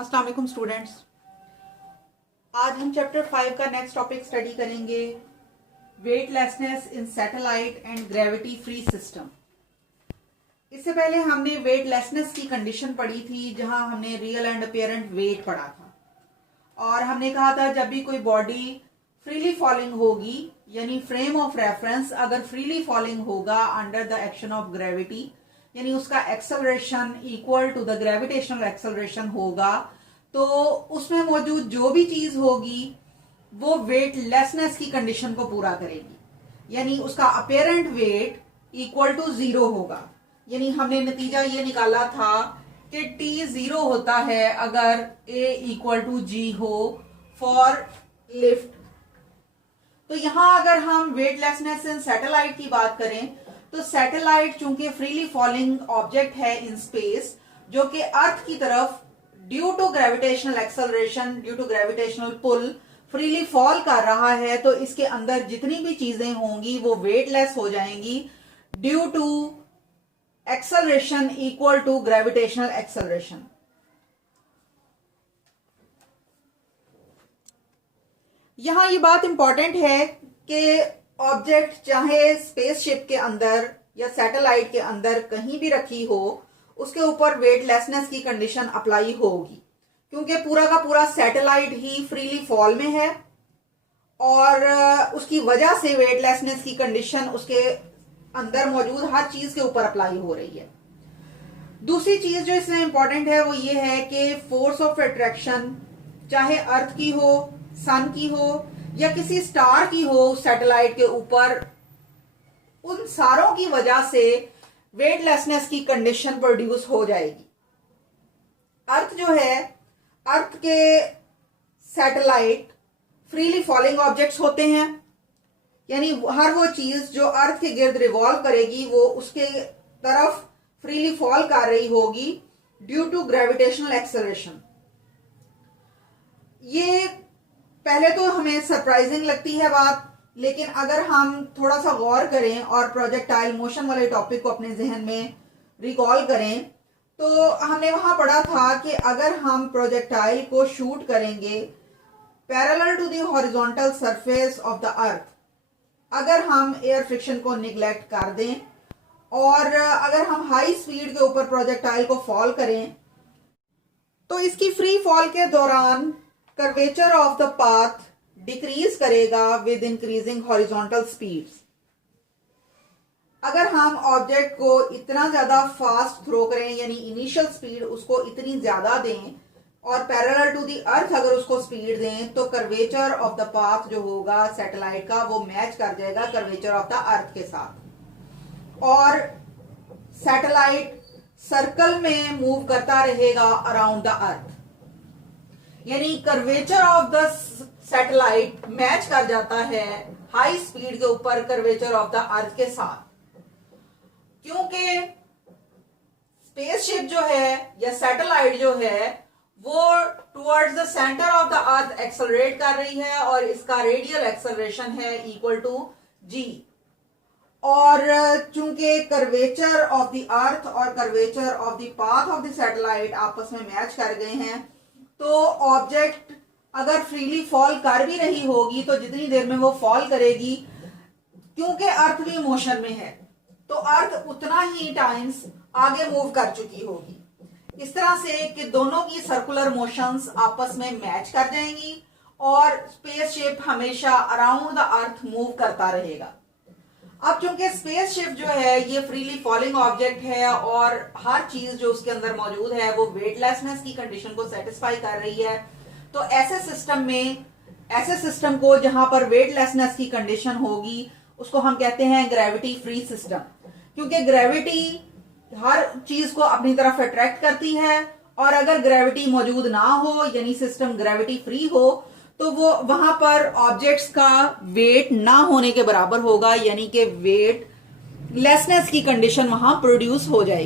अस्सलाम वालेकुम स्टूडेंट्स। आज हम चैप्टर 5 का नेक्स्ट टॉपिक स्टडी करेंगे, weightlessness in satellite and gravity free system. इससे पहले हमने वेटलेसनेस की कंडीशन पढ़ी थी, जहां हमने रियल एंड अपीयरेंट वेट पढ़ा था और हमने कहा था जब भी कोई बॉडी फ्रीली फॉलिंग होगी, यानी फ्रेम ऑफ रेफरेंस अगर फ्रीली फॉलिंग होगा under the action of gravity, यानी उसका acceleration equal to the gravitational acceleration होगा, तो उसमें मौजूद जो भी चीज होगी वो वेटलेसनेस की कंडीशन को पूरा करेगी, यानी उसका अपीयरेंट वेट इक्वल टू 0 होगा। यानी हमने नतीजा ये निकाला था कि T 0 होता है अगर A इक्वल टू G हो फॉर लिफ्ट। तो यहां अगर हम वेटलेसनेस इन सैटेलाइट की बात करें तो सैटेलाइट चूंकि फ्रीली फॉलिंग ऑब्जेक्ट है इन स्पेस, जो कि अर्थ की तरफ due to gravitational acceleration, due to gravitational pull freely fall कर रहा है, तो इसके अंदर जितनी भी चीजें होंगी वो वेटलेस हो जाएंगी due to acceleration equal to gravitational acceleration. यहां ये बात इंपॉर्टेंट है कि ऑब्जेक्ट चाहे स्पेसशिप के अंदर या सैटेलाइट के अंदर कहीं भी रखी हो, उसके ऊपर वेटलेसनेस की कंडीशन अप्लाई होगी, क्योंकि पूरा का पूरा सैटेलाइट ही फ्रीली फॉल में है और उसकी वजह से वेटलेसनेस की कंडीशन उसके अंदर मौजूद हर चीज के ऊपर अप्लाई हो रही है। दूसरी चीज जो इसमें इंपॉर्टेंट है वो ये है कि फोर्स ऑफ अट्रैक्शन चाहे अर्थ की हो, सन की हो या किसी स्टार की हो सैटेलाइट के ऊपर, उन सारों की वजह से वेटलेसनेस की कंडीशन प्रोड्यूस हो जाएगी। अर्थ जो है, अर्थ के सैटेलाइट फ्रीली फॉलिंग ऑब्जेक्ट्स होते हैं, यानी हर वो चीज जो अर्थ के गिर्द रिवॉल्व करेगी वो उसके तरफ फ्रीली फॉल कर रही होगी ड्यू टू ग्रेविटेशनल एक्सेलरेशन। ये पहले तो हमें सरप्राइजिंग लगती है बात, लेकिन अगर हम थोड़ा सा गौर करें और प्रोजेक्टाइल मोशन वाले टॉपिक को अपने जहन में रिकॉल करें, तो हमने वहां पढ़ा था कि अगर हम प्रोजेक्टाइल को शूट करेंगे parallel to the horizontal surface of the earth, अगर हम एयर फ्रिक्शन को निग्लेक्ट कर दें और अगर हम हाई स्पीड के ऊपर प्रोजेक्टाइल को फॉल करें, तो इसकी फ्री फॉल के दौरान curvature of the path decrease करेगा विद इंक्रीजिंग हॉरिजॉन्टल स्पीड्स। अगर हम ऑब्जेक्ट को इतना ज्यादा फास्ट थ्रो करें, यानी इनिशियल स्पीड उसको इतनी ज्यादा दें और पैरेलल टू द अर्थ अगर उसको स्पीड दें, तो कर्वेचर ऑफ द पाथ जो होगा सैटेलाइट का वो मैच कर जाएगा कर्वेचर ऑफ द अर्थ के साथ और सैटेलाइट सर्कल में मूव करता रहेगा अराउंड द अर्थ, यानी curvature of the satellite match कर जाता है हाई स्पीड के ऊपर कर्वेचर ऑफ द अर्थ के साथ। क्योंकि स्पेसशिप जो है या सैटेलाइट जो है वो towards the centre of the earth accelerate कर रही है और इसका रेडियल एक्सेलरेशन है इक्वल टू जी, और चूंकि कर्वेचर ऑफ द अर्थ और curvature of the path of the satellite आपस में मैच कर गए हैं, तो ऑब्जेक्ट अगर फ्रीली फॉल कर भी रही होगी तो जितनी देर में वो फॉल करेगी, क्योंकि अर्थ भी मोशन में है, तो अर्थ उतना ही टाइम्स आगे मूव कर चुकी होगी, इस तरह से कि दोनों की सर्कुलर मोशंस आपस में मैच कर जाएंगी और स्पेसशिप हमेशा अराउंड द अर्थ मूव करता रहेगा। अब चूंकि स्पेसशिप जो है ये फ्रीली फॉलिंग ऑब्जेक्ट है और हर चीज जो उसके अंदर मौजूद है वो वेटलेसनेस की कंडीशन को सेटिस्फाई कर रही है, तो ऐसे सिस्टम को जहां पर वेटलेसनेस की कंडीशन होगी उसको हम कहते हैं ग्रेविटी फ्री सिस्टम, क्योंकि ग्रेविटी हर चीज को अपनी तरफ अट्रैक्ट करती है और अगर ग्रेविटी मौजूद ना हो यानी सिस्टम ग्रेविटी फ्री हो, तो वो वहां पर ऑब्जेक्ट्स का वेट ना होने के बराबर होगा, यानी कि वेट लेसनेस की कंडीशन वहां प्रोड्यूस हो जाएगी।